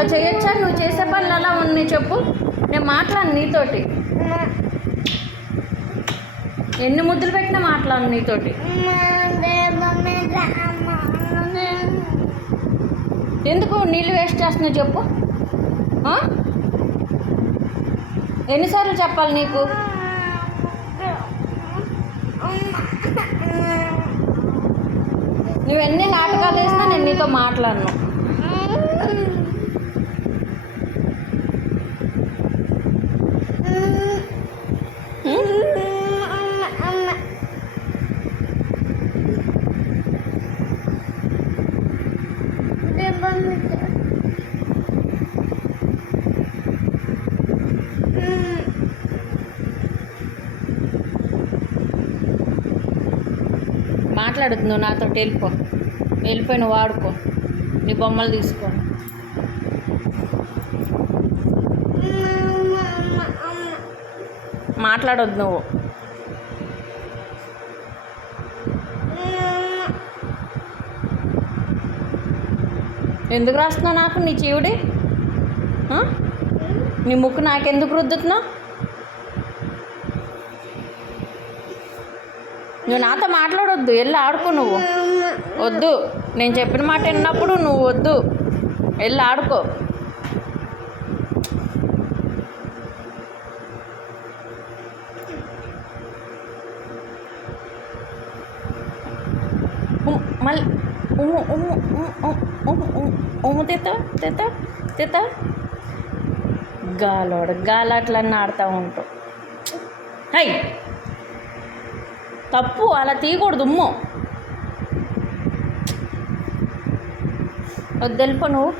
అలా చేయొచ్చా? నువ్వు చేసే పనులు ఎలా ఉన్నాయి చెప్పు. నేను మాట్లాడు నీతోటి, ఎన్ని ముద్దులు పెట్టినా మాట్లాడు నీతోటి. ఎందుకు నీళ్ళు వేస్ట్ చేస్తున్నావు చెప్పు? ఎన్నిసార్లు చెప్పాలి నీకు? నువ్వు ఎన్ని నాటకాలు వేసినా నేను నీతో మాట్లాడను. మాట్లాడద్దు నువ్వు నాతో. వెళ్ళిపోయి నువ్వు వాడుకో, నీ బొమ్మలు తీసుకో. మాట్లాడొద్దు నువ్వు. ఎందుకు రాస్తున్నావు నాకు నీ చీవుడి? నీ ముక్కు నాకెందుకు రుద్దుతున్నావు? నువ్వు నాతో మాట్లాడొద్దు, వెళ్ళి ఆడుకో. నువ్వు వద్దు, నేను చెప్పిన మాట విన్నప్పుడు నువ్వు వద్దు, వెళ్ళి ఆడుకో. మళ్ళీ తెత్త గాలట్లన్నీ ఆడుతూ ఉంటావు. హై, తప్పు, అలా తీయకూడదు. వద్దు, వెళ్ళిపో నువ్వు.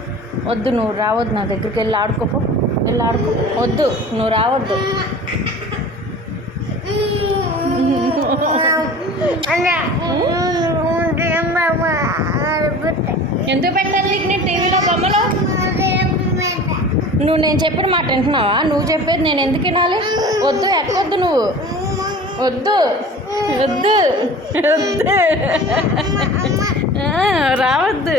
వద్దు, నువ్వు రావద్దు నా దగ్గరికి. వెళ్ళి ఆడుకోపో, వెళ్ళి ఆడుకో. వద్దు, నువ్వు రావద్దు. ఎందుకు పెట్టాలి నీకు నేను టీవీలో బొమ్మలు? నువ్వు నేను చెప్పిన మాట వింటున్నావా? నువ్వు చెప్పేది నేను ఎందుకు వినాలి? వద్దు, ఎక్కొద్దు నువ్వు. వద్దు వద్దు వద్దు, రావద్దు.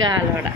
గాలోడ